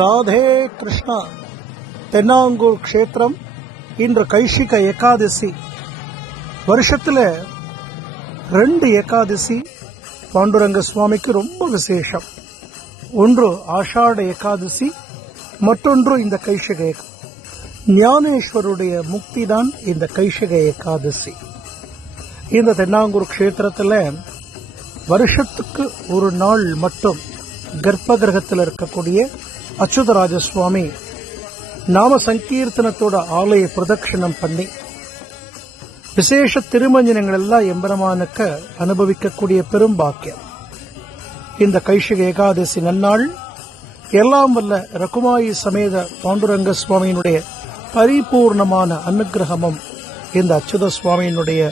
ராதே கிருஷ்ணா. தென்னாங்கூர் க்ஷேத்திரம் இன்று கைஷிக ஏகாதசி. வருஷத்தில் 2 ஏகாதசி பாண்டுரங்க சுவாமிக்கு ரொம்ப விசேஷம். ஒன்று ஆஷாட ஏகாதசி, மற்றொன்று இந்த கைஷிக ஏகாதசி. ஞானேஸ்வருடைய முக்தி தான் இந்த கைஷிக ஏகாதசி. இந்த தென்னாங்கூர் க்ஷேத்திரத்தில் வருஷத்துக்கு ஒரு நாள் மட்டும் கர்ப்ப கிரகத்தில் இருக்கக்கூடிய அச்சுதராஜ சுவாமி நாம சங்கீர்த்தனத்தோட ஆலய பிரதட்சணம் பண்ணி விசேஷ திருமஞ்சனங்கள் எல்லாம் எம்பெருமானுக்கு அனுபவிக்கக்கூடிய பெரும் பாக்கியம். இந்த கைஷிக ஏகாதசி நன்னாள் எல்லாம் வல்ல ரகுமாயி சமேத பாண்டுரங்க சுவாமியினுடைய பரிபூர்ணமான அனுகிரகமும் இந்த அச்சுத சுவாமியினுடைய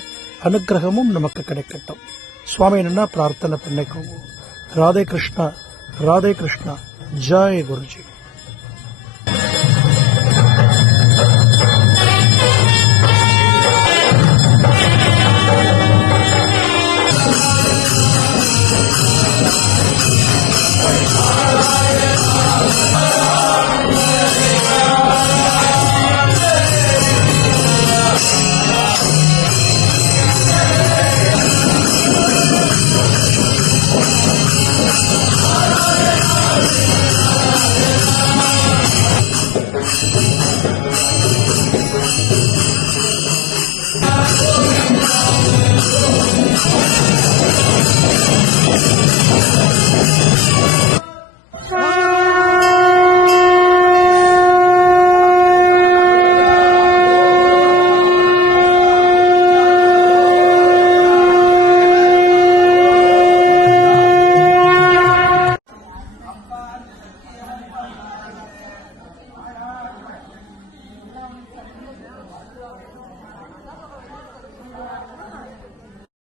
அனுகிரகமும் நமக்கு கிடைக்கட்டும். சுவாமி என்ன பிரார்த்தனை பண்ணிக்கோங்க. ராதே கிருஷ்ணா, ராதே கிருஷ்ணா. ஜெய் குருஜி.